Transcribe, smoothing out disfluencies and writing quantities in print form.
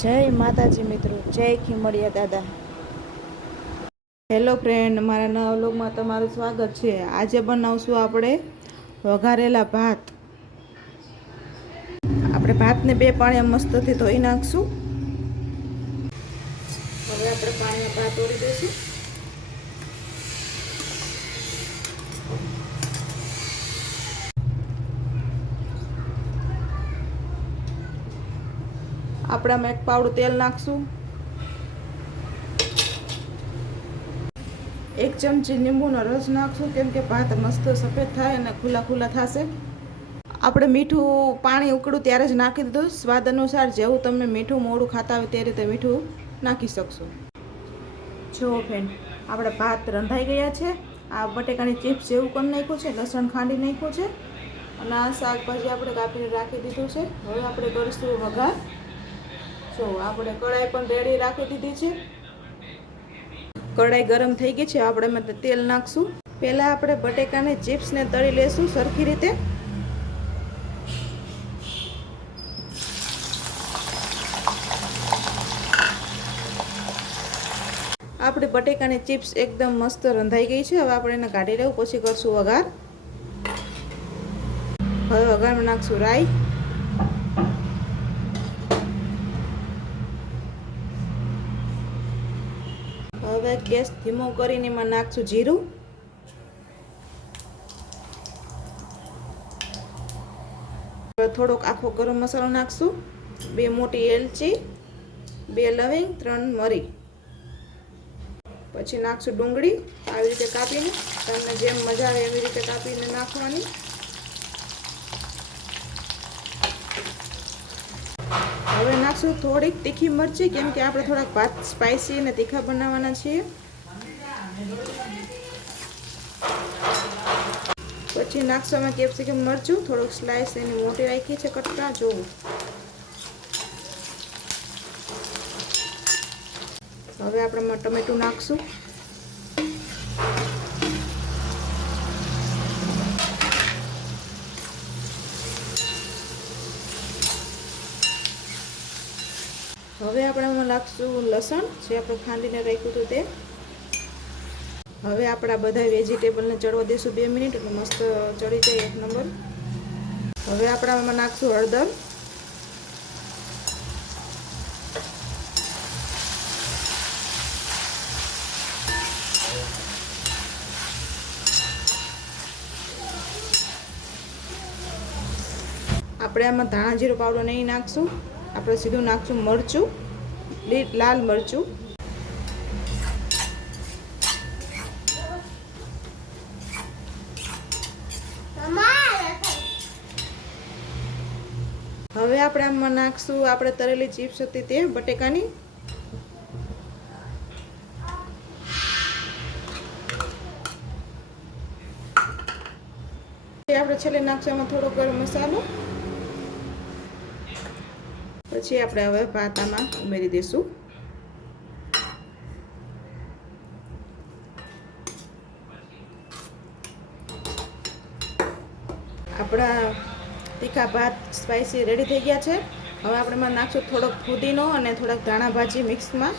જય માતાજી મિત્રો, જય ખીમડિયા દાદા. હેલો ફ્રેન્ડ, મારા નવા વ્લોગમાં તમારું સ્વાગત છે. આજે બનાવશું આપણે વઘારેલા ભાત. આપણે ભાતને 2 પાણી મસ્તથી ધોઈ નાખશું. હવે આપણે પાણીમાં ભાત ઓળી દઈશું. આપણામાં 1 પાવડું તેલ નાખશું. 1 ચમચી લીંબુનો રસ નાખશું, કેમ કે ભાત મસ્ત સફેદ થાય અને ખુલ્લા ખુલ્લા થશે. આપણે મીઠું પાણી ઉકળું ત્યારે જ નાખી દીધું. સ્વાદ અનુસાર જેવું તમે મીઠું મોડું ખાતા હોય તે રીતે મીઠું નાખી શકશો. જો ફ્રેન્ડ, આપણે ભાત રંધાઈ ગયા છે. આ બટેકાની ચિપ્સ જેવું કરી નાખ્યું છે, લસણ ખાંડી નાખ્યું છે અને આ શાકભાજી આપણે કાપીને રાખી દીધું છે. હવે આપણે કરીશું વઘાર. જો આપણે કઢાઈ પણ રેડી રાખી દીધી છે. કઢાઈ ગરમ થઈ ગઈ છે. આપણે એમાં તેલ નાખશું. પહેલાં આપણે બટેકાની ચિપ્સને તળી લેશું સરખી રીતે. આપણે બટેકાની ચિપ્સ એકદમ મસ્ત રંધાઈ ગઈ છે. હવે આપણે એને કાઢી લેવું, પછી કરશું વઘાર. હવે વઘારમાં નાખશું રાઈ, હવે ગેસ ધીમો કરીને એમાં નાખશું જીરું, થોડોક આખો ગરમ મસાલો નાખશું, 2 મોટી એલચી, 2 લવિંગ, 3 મરી. પછી નાખશું ડુંગળી આવી રીતે કાપીને, તમને જેમ મજા આવે એવી રીતે કાપીને નાખવાની. હવે નાખશું થોડીક તીખી મરચી, કેમ કે આપણે થોડાક ભાત સ્પાઇસી અને તીખા બનાવવાના છીએ. પછી નાખશું અમે કેપ્સિકમ મરચું, થોડુંક સ્લાઇસ એની મોટી રાખી છે કટકા. જોવું. હવે આપણે ટમેટું નાખશું. હવે આપણે એમાં નાખશું લસણ, જે આપણે ખાંડીને રાખ્યું હતું તે. હવે આપણા બધા વેજીટેબલને ચડવા દઈશું 2 મિનિટ, એટલે મસ્ત ચડી જાય 1 નંબર. હવે આપણે એમાં નાખશું હળદર, આપણે આમાં ધાણા જીરું પાવડર નહીં નાખશું. આપણે સીધું નાખશું મરચું, લાલ મરચું. હવે આપણે આમાં નાખશું આપણે તળેલી ચિપ્સ હતી તે બટેકાની. આપણે છેલ્લે નાખશું એમાં થોડો ગરમ મસાલો. પછી આપણે હવે ભાત આમાં ઉમેરી દઈશું. આપણા તીખા ભાત સ્પાઇસી રેડી થઈ ગયા છે. હવે આપણે એમાં નાખશું થોડોક ફુદીનો અને થોડાક ધાણા ભાજી મિક્સમાં